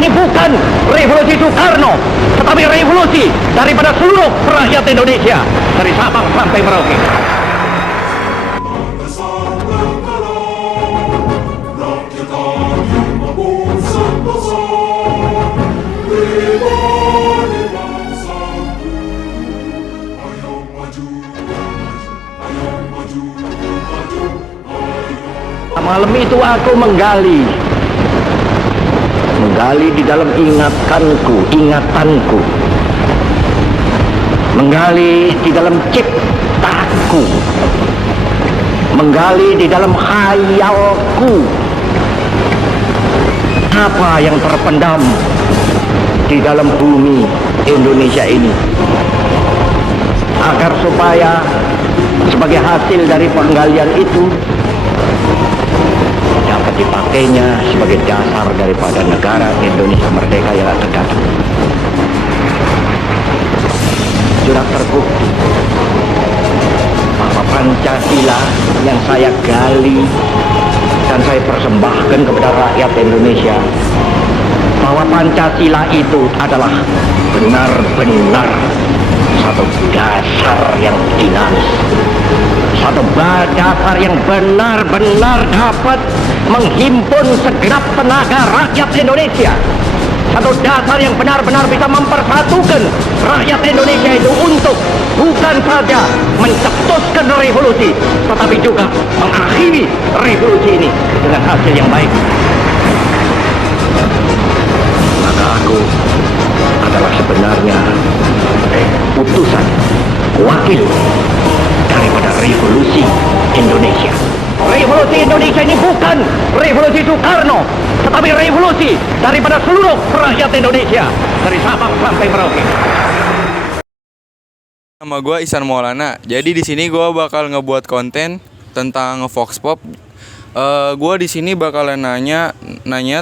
ini bukan revolusi Soekarno, tetapi revolusi daripada seluruh rakyat Indonesia, dari Sabang sampai Merauke. Malam itu aku menggali di dalam ingatanku, menggali di dalam ciptaku, menggali di dalam khayalku, apa yang terpendam di dalam bumi Indonesia ini, agar supaya sebagai hasil dari penggalian itu dapat dipakainya sebagai dasar daripada negara Indonesia merdeka yang akan datang. Sudah terbukti bahwa Pancasila yang saya gali dan saya persembahkan kepada rakyat Indonesia, bahwa Pancasila itu adalah benar-benar satu dasar yang dinamis, satu dasar yang benar-benar dapat menghimpun segenap tenaga rakyat Indonesia, satu dasar yang benar-benar bisa mempersatukan rakyat Indonesia itu untuk bukan saja mencetuskan revolusi, tetapi juga mengakhiri revolusi ini dengan hasil yang baik. Maka aku adalah sebenarnya utusan wakil daripada revolusi Indonesia. Revolusi Indonesia ini bukan revolusi Soekarno, tetapi revolusi daripada seluruh rakyat Indonesia, dari Sabang sampai Merauke. Nama gue Ihsan Maulana. Jadi di sini gue bakal ngebuat konten tentang Vox Pop. Gue di sini bakalan nanya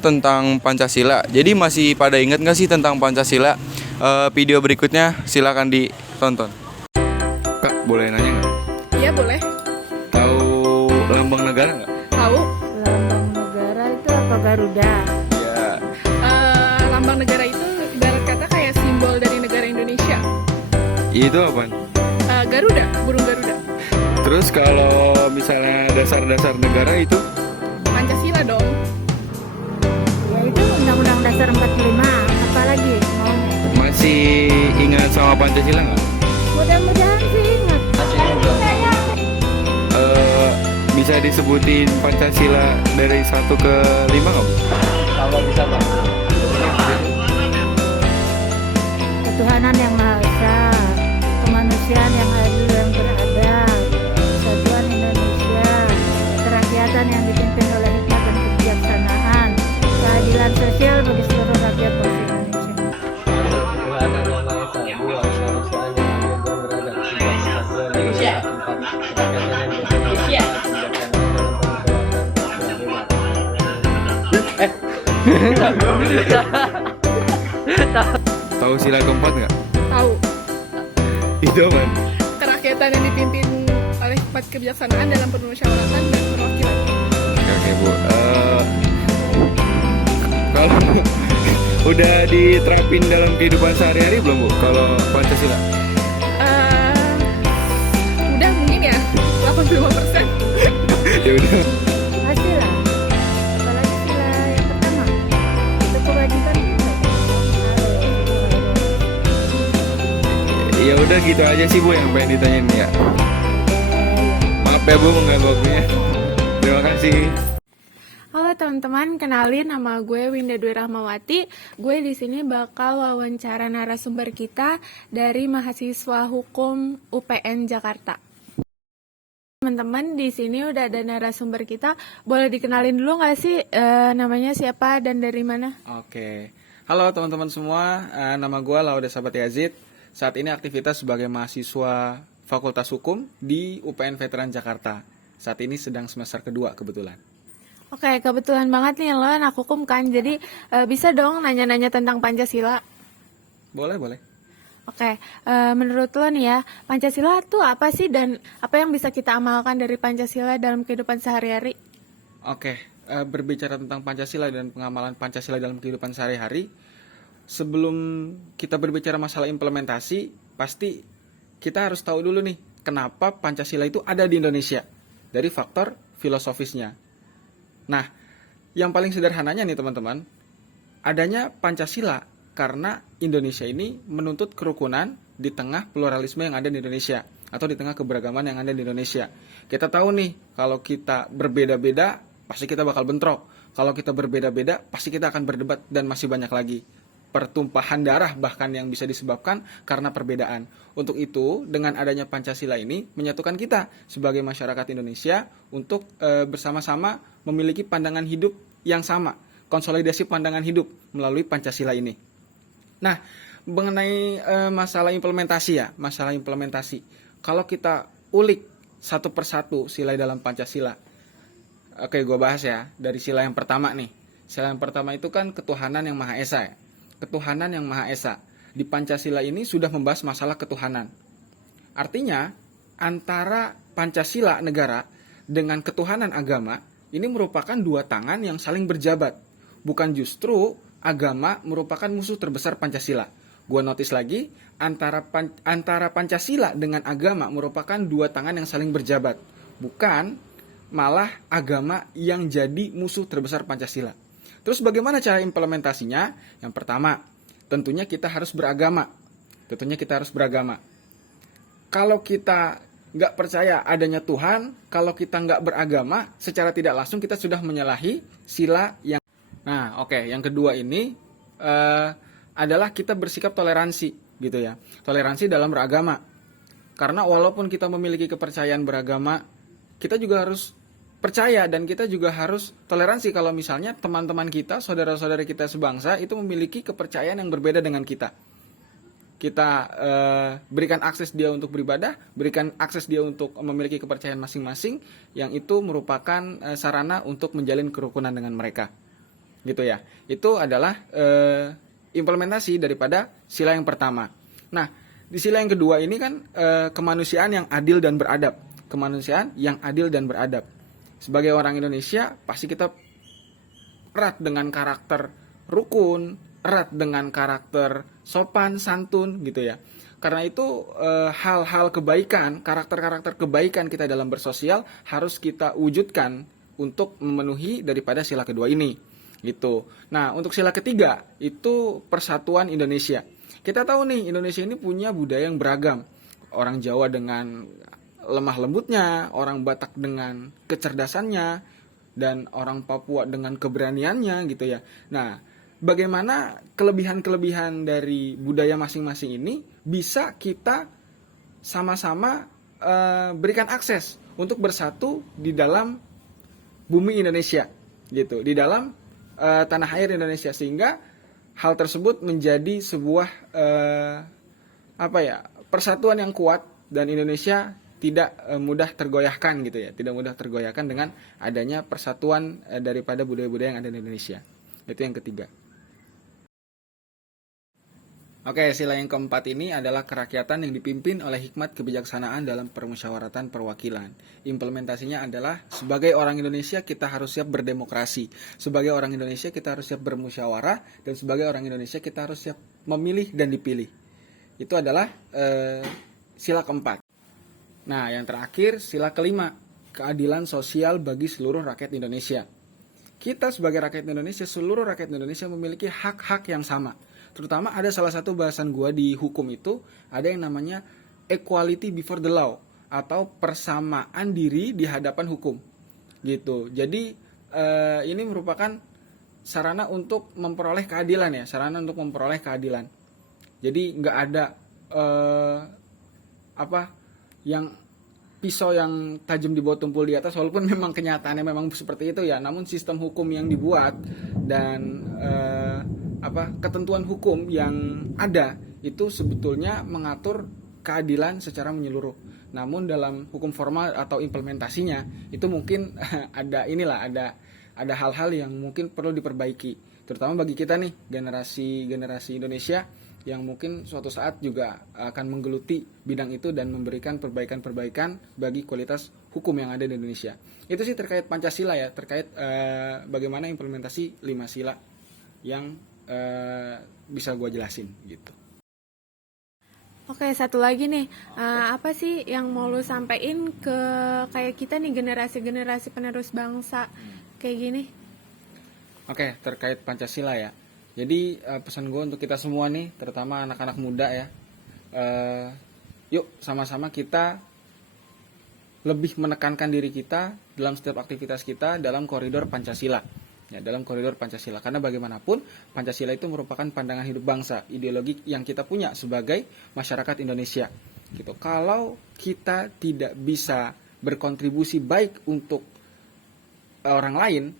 tentang Pancasila. Jadi masih pada inget nggak sih tentang Pancasila? Video berikutnya silakan ditonton. Kak, boleh nanya nggak? Iya boleh. Tahu lambang negara nggak? Tahu? Lambang negara itu apa? Garuda. Ya. Lambang negara itu ibarat kata kayak simbol dari negara Indonesia. Itu apaan? Garuda, burung Garuda. Terus kalau misalnya dasar-dasar negara itu? Pancasila dong. Ya itu Undang-Undang Dasar 45. Apalagi maunya? Masih ingat sama Pancasila nggak? Mudah-mudahan sih ingat. Bisa disebutin Pancasila dari 1 ke 5 nggak? Kalau bisa Bang. Ketuhanan yang Maha Esa, kemanusiaan yang adil dan beradab, kesatuan Indonesia, kerakyatan yang dipimpin oleh hikmat dan kebijaksanaan, keadilan sosial bagi seluruh rakyat bangsa Indonesia. Ketuhanan yang Maha Esa, 2. Kemanusiaan yang adil dan beradab, 3. Kesatuan Indonesia, 4. Kerakyatan yang dipimpin oleh Tahu sila keempat nggak? Tahu. Itu kan? Kerakyatan yang dipimpin oleh hikmat kebijaksanaan dalam permusyawaratan dan perwakilan. Oke Bu. Kalau udah diterapin dalam kehidupan sehari-hari belum Bu? Kalau Pancasila? Udah mungkin ya 85%. Ya udah. Pastilah. Apalagi sila yang pertama, itu kewajiban kita. Ya udah gitu aja sih Bu yang pengen ditanyain ya. Maaf ya Bu mengganggu waktunya. Terima kasih. Halo teman-teman, kenalin nama gue Winda Dwi Rahmawati. Gue di sini bakal wawancara narasumber kita dari mahasiswa hukum UPN Jakarta. Teman-teman, di sini udah ada narasumber kita. Boleh dikenalin dulu nggak sih namanya siapa dan dari mana? Oke, halo teman-teman semua, nama gue Laude Sabat Yazid. Saat ini aktivitas sebagai mahasiswa Fakultas Hukum di UPN Veteran Jakarta. Saat ini sedang semester kedua kebetulan. Oke, kebetulan banget nih lo anak hukum kan, jadi bisa dong nanya-nanya tentang Pancasila. Boleh, boleh. Oke, menurut lo nih ya, Pancasila itu apa sih dan apa yang bisa kita amalkan dari Pancasila dalam kehidupan sehari-hari? Oke, berbicara tentang Pancasila dan pengamalan Pancasila dalam kehidupan sehari-hari, sebelum kita berbicara masalah implementasi, pasti kita harus tahu dulu nih, kenapa Pancasila itu ada di Indonesia, dari faktor filosofisnya. Nah, yang paling sederhananya nih teman-teman, adanya Pancasila karena Indonesia ini menuntut kerukunan di tengah pluralisme yang ada di Indonesia, atau di tengah keberagaman yang ada di Indonesia. Kita tahu nih, kalau kita berbeda-beda, pasti kita bakal bentrok. Kalau kita berbeda-beda, pasti kita akan berdebat, dan masih banyak lagi pertumpahan darah bahkan yang bisa disebabkan karena perbedaan. Untuk itu, dengan adanya Pancasila ini menyatukan kita sebagai masyarakat Indonesia untuk bersama-sama memiliki pandangan hidup yang sama, konsolidasi pandangan hidup melalui Pancasila ini. Nah, mengenai masalah implementasi. Kalau kita ulik satu persatu sila dalam Pancasila. Oke, gue bahas ya dari sila yang pertama nih. Sila yang pertama itu kan ketuhanan yang Maha Esa ya. Ketuhanan yang Maha Esa. Di Pancasila ini sudah membahas masalah ketuhanan. Artinya, antara Pancasila negara dengan ketuhanan agama, ini merupakan dua tangan yang saling berjabat. Bukan justru agama merupakan musuh terbesar Pancasila. Gua notice lagi, antara Pancasila dengan agama merupakan dua tangan yang saling berjabat. Bukan malah agama yang jadi musuh terbesar Pancasila. Terus bagaimana cara implementasinya? Yang pertama, tentunya kita harus beragama. Kalau kita nggak percaya adanya Tuhan, kalau kita nggak beragama, secara tidak langsung kita sudah menyalahi sila yang... Nah, oke, yang kedua ini adalah kita bersikap toleransi, gitu ya. Toleransi dalam beragama. Karena walaupun kita memiliki kepercayaan beragama, kita juga harus percaya dan kita juga harus toleransi kalau misalnya teman-teman kita, saudara-saudara kita sebangsa itu memiliki kepercayaan yang berbeda dengan kita. Kita berikan akses dia untuk beribadah, berikan akses dia untuk memiliki kepercayaan masing-masing, yang itu merupakan sarana untuk menjalin kerukunan dengan mereka. Gitu ya. Itu adalah implementasi daripada sila yang pertama. Nah, di sila yang kedua ini kan kemanusiaan yang adil dan beradab. Kemanusiaan yang adil dan beradab. Sebagai orang Indonesia, pasti kita erat dengan karakter rukun, erat dengan karakter sopan, santun, gitu ya. Karena itu hal-hal kebaikan, karakter-karakter kebaikan kita dalam bersosial harus kita wujudkan untuk memenuhi daripada sila kedua ini, gitu. Nah, untuk sila ketiga itu persatuan Indonesia. Kita tahu nih, Indonesia ini punya budaya yang beragam. Orang Jawa dengan lemah lembutnya, orang Batak dengan kecerdasannya, dan orang Papua dengan keberaniannya, gitu ya. Nah, bagaimana kelebihan-kelebihan dari budaya masing-masing ini bisa kita sama-sama berikan akses untuk bersatu di dalam bumi Indonesia, gitu, di dalam tanah air Indonesia, sehingga hal tersebut menjadi sebuah persatuan yang kuat, dan Indonesia tidak mudah tergoyahkan, gitu ya, tidak mudah tergoyahkan dengan adanya persatuan daripada budaya-budaya yang ada di Indonesia. Itu yang ketiga. Oke, sila yang keempat ini adalah kerakyatan yang dipimpin oleh hikmat kebijaksanaan dalam permusyawaratan perwakilan. Implementasinya adalah sebagai orang Indonesia kita harus siap berdemokrasi. Sebagai orang Indonesia kita harus siap bermusyawarah, dan sebagai orang Indonesia kita harus siap memilih dan dipilih. Itu adalah sila keempat. Nah, yang terakhir sila kelima, keadilan sosial bagi seluruh rakyat Indonesia. Kita sebagai rakyat Indonesia, seluruh rakyat Indonesia memiliki hak-hak yang sama. Terutama ada salah satu bahasan gua di hukum itu, ada yang namanya equality before the law, atau persamaan diri di hadapan hukum. Gitu. Jadi ini merupakan sarana untuk memperoleh keadilan ya, sarana untuk memperoleh keadilan. Jadi nggak ada yang pisau yang tajam di bawah tumpul di atas, walaupun memang kenyataannya memang seperti itu ya, namun sistem hukum yang dibuat dan ketentuan hukum yang ada itu sebetulnya mengatur keadilan secara menyeluruh. Namun dalam hukum formal atau implementasinya itu mungkin ada hal-hal yang mungkin perlu diperbaiki, terutama bagi kita nih generasi Indonesia yang mungkin suatu saat juga akan menggeluti bidang itu dan memberikan perbaikan-perbaikan bagi kualitas hukum yang ada di Indonesia. Itu sih terkait Pancasila ya, terkait bagaimana implementasi 5 sila yang bisa gue jelasin gitu. Oke, satu lagi nih, apa sih yang mau lu sampein ke kayak kita nih generasi-generasi penerus bangsa kayak gini? Oke, terkait Pancasila ya. Jadi pesan gue untuk kita semua nih, terutama anak-anak muda ya, yuk sama-sama kita lebih menekankan diri kita dalam setiap aktivitas kita dalam koridor Pancasila. Ya, dalam koridor Pancasila, karena bagaimanapun Pancasila itu merupakan pandangan hidup bangsa, ideologi yang kita punya sebagai masyarakat Indonesia gitu. Kalau kita tidak bisa berkontribusi baik untuk orang lain,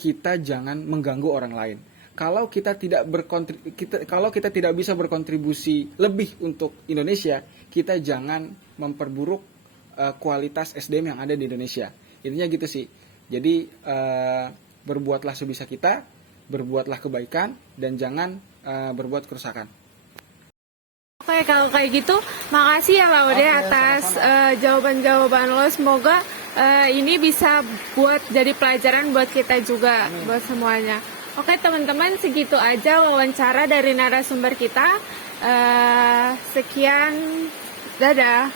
kita jangan mengganggu orang lain. Kalau kita tidak bisa berkontribusi lebih untuk Indonesia, kita jangan memperburuk kualitas SDM yang ada di Indonesia. Intinya gitu sih. Jadi berbuatlah sebisa kita, berbuatlah kebaikan, dan jangan berbuat kerusakan. Oke, kalau kayak gitu, makasih ya Laude atas jawaban-jawaban lo. Semoga ini bisa buat jadi pelajaran buat kita juga, buat semuanya. Oke teman-teman, segitu aja wawancara dari narasumber kita. Sekian, dadah.